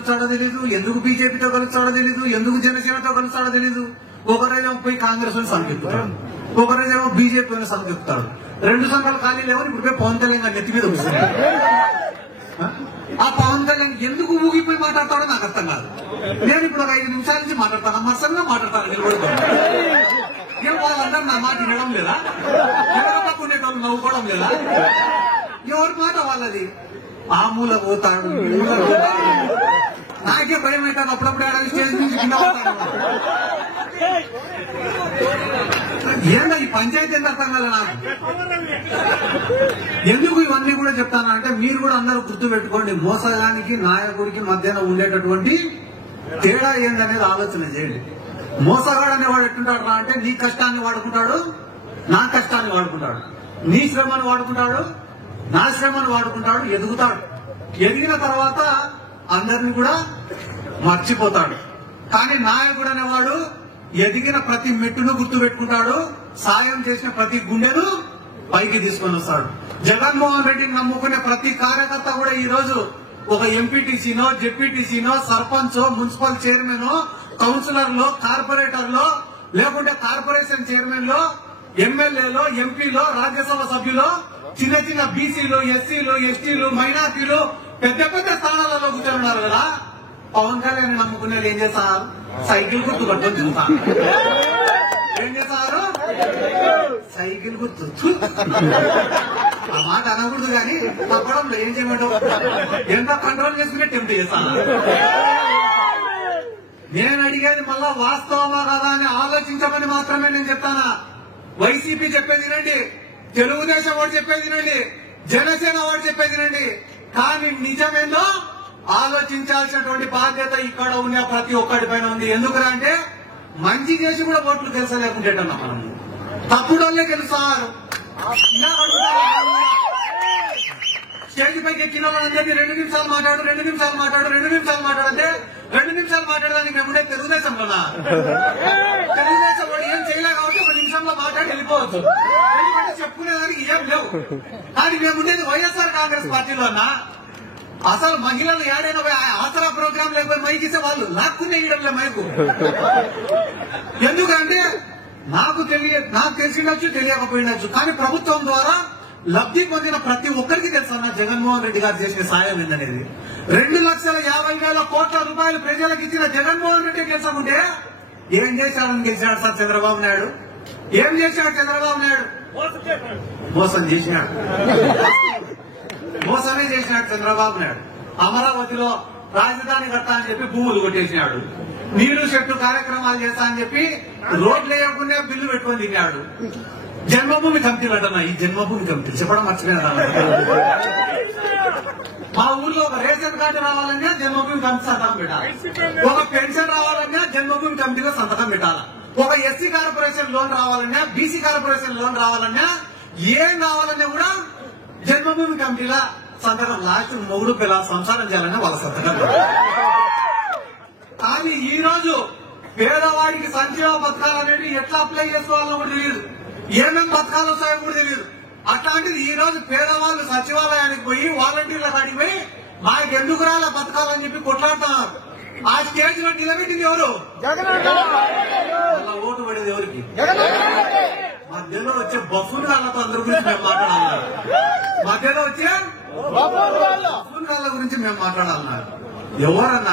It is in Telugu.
కలుస్తాడో తెలీదు, ఎందుకు బీజేపీతో కలుస్తాడో తెలీదు, ఎందుకు జనసేనతో కలుస్తాడో తెలీదు. ఒకరోజేమో పోయి కాంగ్రెస్ అని సంకెత్తుతాడు, ఒకరోజేమో బీజేపీ అని సంకెత్తుతాడు. 2 సంఘాలు ఖాళీ లేవని ఇప్పుడు పోయి పవన్ కళ్యాణ్ గారి నెత్తి మీద వస్తుంది. ఆ పవన్ కళ్యాణ్ ఎందుకు ఊగిపోయి మాట్లాడతాడో నాకు అర్థం కాదు. నేను ఇప్పుడు ఒక 5 నిమిషాల నుంచి మాట్లాడతాను, మత్సరంగా మాట్లాడతాను, నిలబడుతాను. ఏం వాళ్ళందరూ నా మాట వినడం లేదా? ఎవరో పక్క ఉండేటోళ్ళు నవ్వుకోవడం లేదా? ఎవరి మాట వాళ్ళది. ఆ మూల పోతాడు, ఈ మూల పోతాడు. నాకే భయం అవుతాను అప్పుడప్పుడు ఏడాది స్టేజ్ నుంచి కింద పోతాను. ఏందా ఈ పంచాయతీ ఎంత అర్థం కదా నాకు. ఎందుకు ఇవన్నీ కూడా చెప్తానంటే మీరు కూడా అందరూ గుర్తు పెట్టుకోండి. మోసగానికి నాయకుడికి మధ్యన ఉండేటటువంటి తేడా ఏందనేది ఆలోచన చేయండి. మోసగాడు అనేవాడు ఎట్టుంటాడు రా అంటే నీ కష్టాన్ని వాడుకుంటాడు, నా కష్టాన్ని వాడుకుంటాడు, నీ శ్రమను వాడుకుంటాడు, నా శ్రమను వాడుకుంటాడు, ఎదుగుతాడు. ఎదిగిన తర్వాత అందరిని కూడా మర్చిపోతాడు. కానీ నాయకుడు అనేవాడు ఎదిగిన ప్రతి మెట్టును గుర్తు పెట్టుకుంటాడు, సాయం చేసిన ప్రతి గుండెను పైకి తీసుకొని వస్తాడు. జగన్మోహన్ రెడ్డిని నమ్ముకునే ప్రతి కార్యకర్త కూడా ఈ రోజు ఒక ఎంపీటీసీనో, జెడ్పీటీసీనో, సర్పంచో, మున్సిపల్ చైర్మన్, కౌన్సిలర్లో, కార్పొరేటర్లో, లేకుంటే కార్పొరేషన్ చైర్మన్ లో, ఎమ్మెల్యేలో, ఎంపీలో, రాజ్యసభ సభ్యులో, చిన్న చిన్న బీసీలు, ఎస్సీలు, ఎస్టీలు, మైనార్టీలు పెద్ద పెద్ద స్థానాలలో కూర్చొని కదా. పవన్ కళ్యాణ్ నమ్ముకునేది ఏం చేస్తారు? సైకిల్ గుర్తు పట్టుకొని తిరుగుతారు. ఏం చేస్తారు? సైకిల్ గుర్తు. ఆ మాట అనకూడదు కానీ తప్పడంలో ఏం చేయమంటావు? ఎంత కంట్రోల్ చేసుకునే టెంప్ట్ చేస్తాను. నేను అడిగేది మళ్ళా వాస్తవమా కదా అని ఆలోచించమని మాత్రమే నేను చెప్తానా. వైసీపీ చెప్పేది రండి, తెలుగుదేశం వాడు చెప్పేది రండి, జనసేన వాడు చెప్పేది రండి. కానీ నిజమేందో ఆలోచించాల్సినటువంటి బాధ్యత ఇక్కడ ఉన్న ప్రతి ఒక్కటి పైన ఉంది. ఎందుకంటే మంచి చేసి కూడా ఓట్లు తెలుసలేకుంటేటన్నా మనం తప్పుడు వాళ్ళే గెలుస్తారు. స్టేజ్ పైకి ఎక్కిన వాళ్ళందరినీ 2 నిమిషాలు మాట్లాడు, 2 నిమిషాలు మాట్లాడు, 2 నిమిషాలు మాట్లాడితే 2 నిమిషాలు మాట్లాడడానికి మేముండే తెలుగుదేశంలోనా? తెలుగుదేశం వాడు ఏం చేయలే కాబట్టి 1 నిమిషంలో మాట్లాడి వెళ్ళిపోవచ్చు. ఎందుకంటే చెప్పుకునేదానికి ఏం లేవు. కానీ మేముండేది వైఎస్ఆర్ కాంగ్రెస్ పార్టీలో అన్నా. అసలు మహిళలు ఏడైనా ఆసరా ప్రోగ్రాం లేకపోతే మైక్ ఇస్తే వాళ్ళు లాక్కునే ఇవ్వడంలే మైకు. ఎందుకంటే నాకు తెలిసిండొచ్చు, తెలియకపోయినచ్చు. కానీ ప్రభుత్వం ద్వారా లబ్ధి పొందిన ప్రతి ఒక్కరికి తెలుసన్న జగన్మోహన్ రెడ్డి గారు చేసిన సాయం ఏందనేది. 2,50,000 కోట్ల రూపాయలు ప్రజలకు ఇచ్చిన జగన్మోహన్ రెడ్డి గెలిచకుంటే ఏం చేశాడని గెలిచాడు సార్ చంద్రబాబు నాయుడు? ఏం చేశాడు చంద్రబాబు నాయుడు? మోసం చేసినాడు, మోసమే చేసినాడు చంద్రబాబు నాయుడు. అమరావతిలో రాజధాని కడతా అని చెప్పి భూములు కొట్టేసినాడు. నీరు చెట్టు కార్యక్రమాలు చేస్తా అని చెప్పి రోడ్లు వేయకుండా బిల్లు పెట్టుకొని తిన్నాడు. జన్మభూమి కమిటీలు అంటున్నా, ఈ జన్మభూమి కమిటీలు చెప్పడం మర్చిపోయినా. మా ఊర్లో ఒక రేషన్ కార్డు రావాలన్నా జన్మభూమి కమిటీ సంతకం పెట్టాలి, ఒక పెన్షన్ రావాలన్నా జన్మభూమి కమిటీలో సంతకం పెట్టాలి, ఒక ఎస్సీ కార్పొరేషన్ లోన్ రావాలన్నా, బీసీ కార్పొరేషన్ లోన్ రావాలన్నా, ఏం కావాలన్నా కూడా జన్మభూమి కమిటీలో సంతకం. లాస్ట్ 3 పిల్లల సంసారం చేయాలన్నా వాళ్ళ సంతకం. కానీ ఈ రోజు పేదవాడికి సంక్షేమ పథకాలు అనేవి ఎట్లా అప్లై చేసుకోవాలో కూడా తెలియదు, ఏమేమి పథకాలు వస్తాయో కూడా తెలియదు. అట్లాంటిది ఈ రోజు పేదవాళ్ళు సచివాలయానికి పోయి వాలంటీర్లకు అడిగిపోయి మాకు ఎందుకు రాలే పథకాలు అని చెప్పి కొట్లాడుతున్నారు. ఆ స్టేజ్ లో నిలబెట్టింది ఎవరు? అలా ఓటు పడేది ఎవరికి? మధ్యలో వచ్చే బఫూన్ గాళ్ళతో అందరి గురించి మేము మాట్లాడాలన్నారు. మధ్యలో వచ్చే బఫూన్ గాళ్ళ గురించి మేము మాట్లాడాలన్నారు. ఎవరన్నా